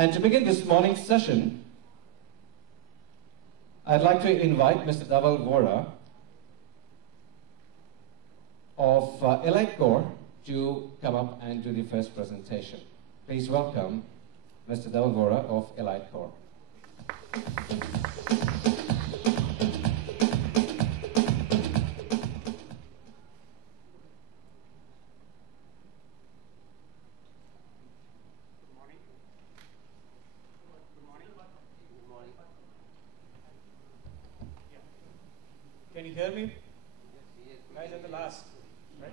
And to begin this morning's session, I'd like to invite Mr. Dhaval Vora of Elitecore to come up and do the first presentation. Please welcome Mr. Dhaval Vora of Elitecore. Can you hear me? Right at the last, right?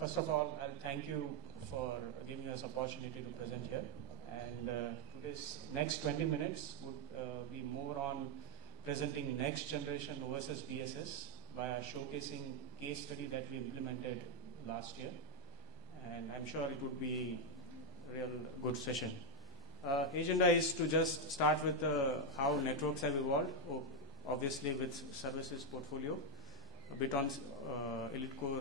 First of all, I'll thank you for giving us opportunity to present here. And today's next 20 minutes would be more on presenting next generation OSS BSS via showcasing case study that we implemented last year. And I'm sure it would be a real good session. Agenda is to just start with how networks have evolved. Obviously with services portfolio, a bit on Elitecore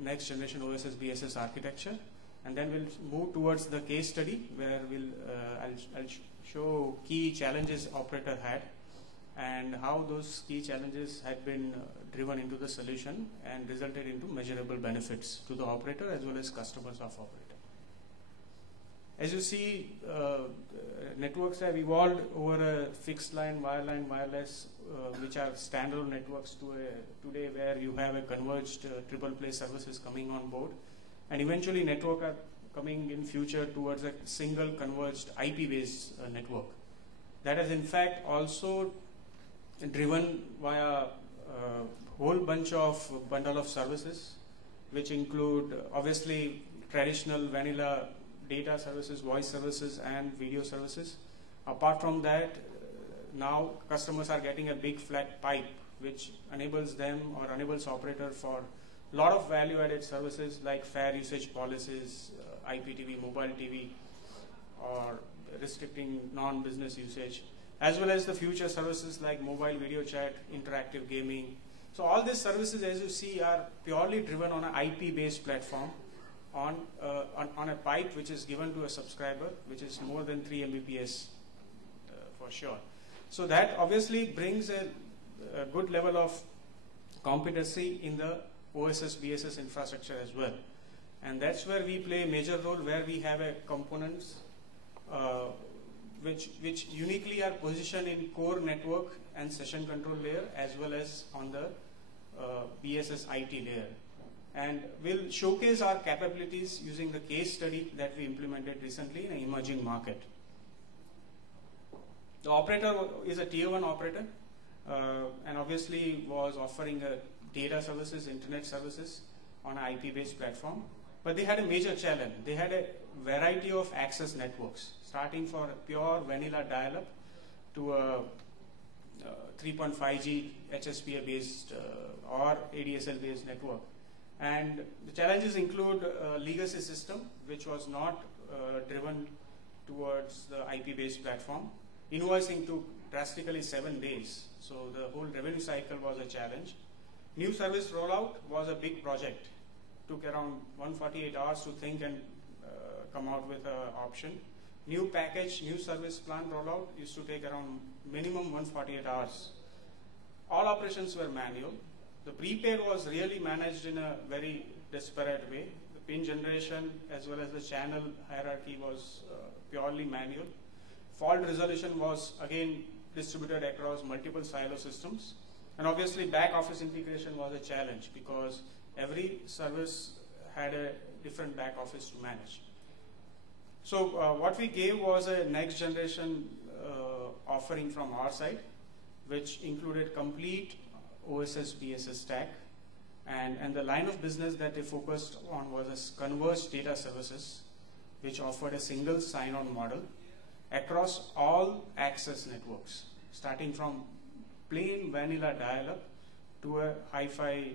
next generation OSS BSS architecture, and then we'll move towards the case study where I'll show key challenges operator had and how those key challenges had been driven into the solution and resulted into measurable benefits to the operator as well as customers of operator. As you see, networks have evolved over a fixed line, wireline, wireless, which are standalone networks to today where you have a converged triple play services coming on board. And eventually network are coming in future towards a single converged IP-based network. That is in fact also driven via a whole bunch of bundle of services, which include obviously traditional vanilla data services, voice services, and video services. Apart from that, now customers are getting a big flat pipe, which enables them or enables operator for a lot of value-added services like fair usage policies, IPTV, mobile TV, or restricting non-business usage, as well as the future services like mobile video chat, interactive gaming. So all these services, as you see, are purely driven on an IP-based platform on a pipe which is given to a subscriber, which is more than 3 Mbps for sure. So that obviously brings a good level of competency in the OSS BSS infrastructure as well. And that's where we play a major role, where we have a components which uniquely are positioned in core network and session control layer as well as on the BSS IT layer. And we'll showcase our capabilities using the case study that we implemented recently in an emerging market. The operator is a tier 1 operator and obviously was offering data services, internet services on an IP-based platform. But they had a major challenge. They had a variety of access networks, starting for pure vanilla dial-up to a 3.5G HSPA-based or ADSL-based network. And the challenges include a legacy system, which was not driven towards the IP-based platform. Invoicing took drastically 7 days, so the whole revenue cycle was a challenge. New service rollout was a big project. Took around 148 hours to think and come out with an option. New package, new service plan rollout used to take around minimum 148 hours. All operations were manual. The prepaid was really managed in a very disparate way. The pin generation as well as the channel hierarchy was purely manual. Fault resolution was again distributed across multiple silo systems. And obviously back office integration was a challenge because every service had a different back office to manage. So what we gave was a next generation offering from our side, which included complete OSS BSS stack, and the line of business that they focused on was a converged data services, which offered a single sign-on model across all access networks, starting from plain vanilla dial-up to a hi-fi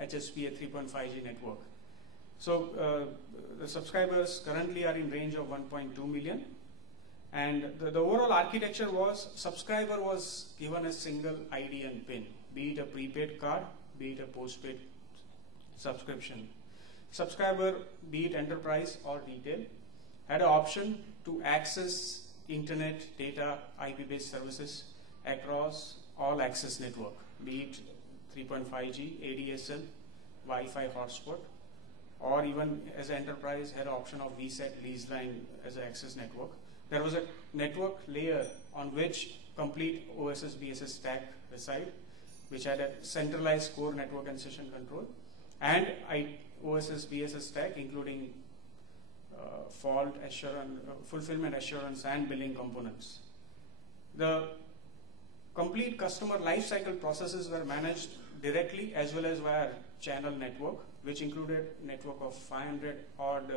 HSPA 3.5G network. So the subscribers currently are in range of 1.2 million. And the overall architecture was, subscriber was given a single ID and PIN, be it a prepaid card, be it a postpaid subscription. Subscriber, be it enterprise or retail, had an option to access internet, data, IP-based services across all access network, be it 3.5G, ADSL, Wi-Fi hotspot, or even as an enterprise had an option of VSAT lease line as an access network. There was a network layer on which complete OSS BSS stack reside, which had a centralized core network and session control, and OSS BSS stack including fault assurance, fulfillment assurance, and billing components. The complete customer lifecycle processes were managed directly as well as via channel network, which included network of 500 odd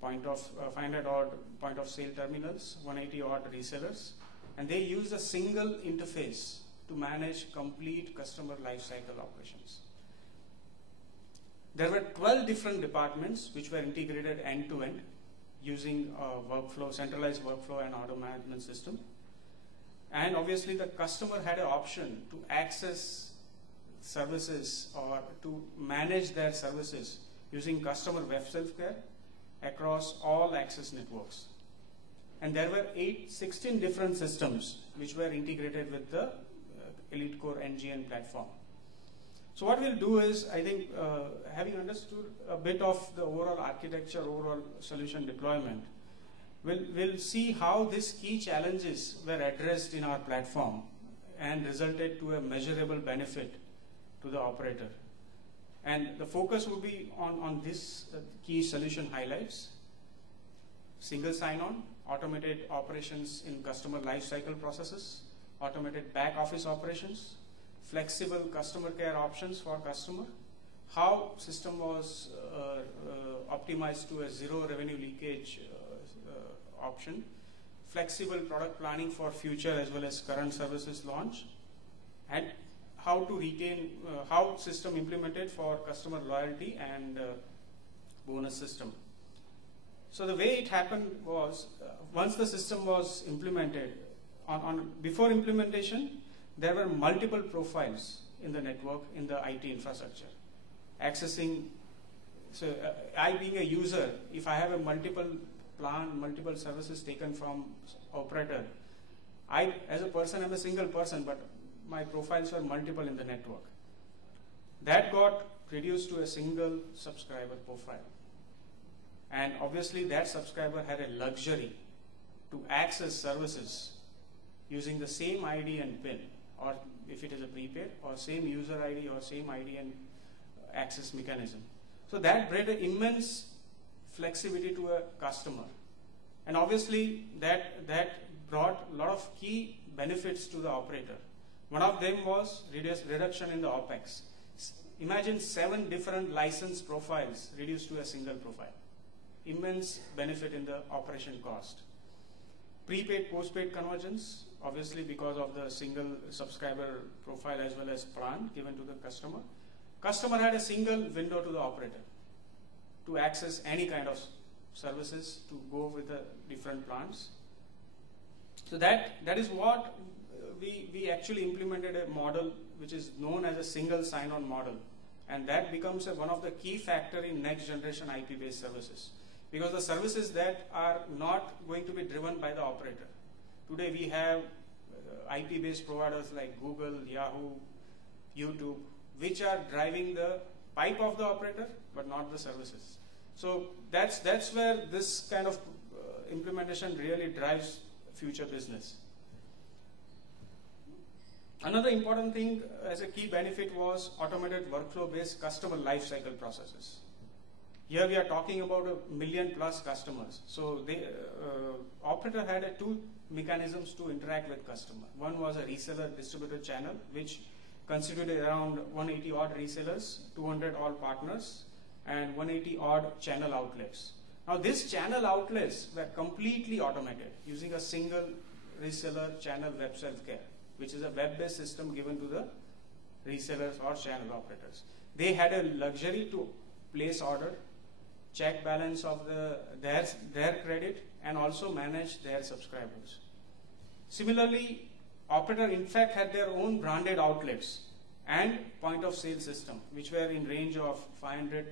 point of sale terminals, 180 odd resellers, and they use a single interface to manage complete customer lifecycle operations. There were 12 different departments which were integrated end-to-end using a centralized workflow and auto management system. And obviously the customer had an option to access services or to manage their services using customer web self-care across all access networks. And there were 16 different systems which were integrated with the Elitecore NGN platform. So what we'll do is, I think, having understood a bit of the overall architecture, overall solution deployment, we'll see how these key challenges were addressed in our platform and resulted to a measurable benefit to the operator. And the focus will be on this key solution highlights: single sign-on, automated operations in customer lifecycle processes, automated back office operations, flexible customer care options for customer, how system was optimized to a zero revenue leakage option, flexible product planning for future as well as current services launch, and how to retain, how system implemented for customer loyalty and bonus system. So the way it happened was, once the system was implemented, before implementation, there were multiple profiles in the network, in the IT infrastructure. Accessing, so I being a user, if I have a multiple services taken from operator, I as a person am a single person, but my profiles were multiple in the network. That got reduced to a single subscriber profile. And obviously that subscriber had a luxury to access services using the same ID and PIN, or if it is a prepaid, or same user ID or same ID and access mechanism. So that brought an immense flexibility to a customer. And obviously that brought a lot of key benefits to the operator. One of them was reduction in the OPEX. Imagine 7 different license profiles reduced to a single profile. Immense benefit in the operation cost. Prepaid, postpaid convergence, obviously because of the single subscriber profile as well as plan given to the customer. Customer had a single window to the operator to access any kind of services, to go with the different plans. So that is what we actually implemented a model which is known as a single sign-on model, and that becomes one of the key factor in next generation IP-based services, because the services that are not going to be driven by the operator. Today we have IP-based providers like Google, Yahoo, YouTube, which are driving the pipe of the operator but not the services. So that's where this kind of implementation really drives future business. Another important thing as a key benefit was automated workflow-based customer lifecycle processes. Here we are talking about 1 million+ customers. So the operator had 2 mechanisms to interact with customer. One was a reseller distributor channel, which constituted around 180 odd resellers, 200 odd partners, and 180 odd channel outlets. Now these channel outlets were completely automated using a single reseller channel web self-care, which is a web-based system given to the resellers or channel operators. They had a luxury to place order, check balance of their credit, and also manage their subscribers. Similarly, operator in fact had their own branded outlets and point of sale system, which were in range of 500+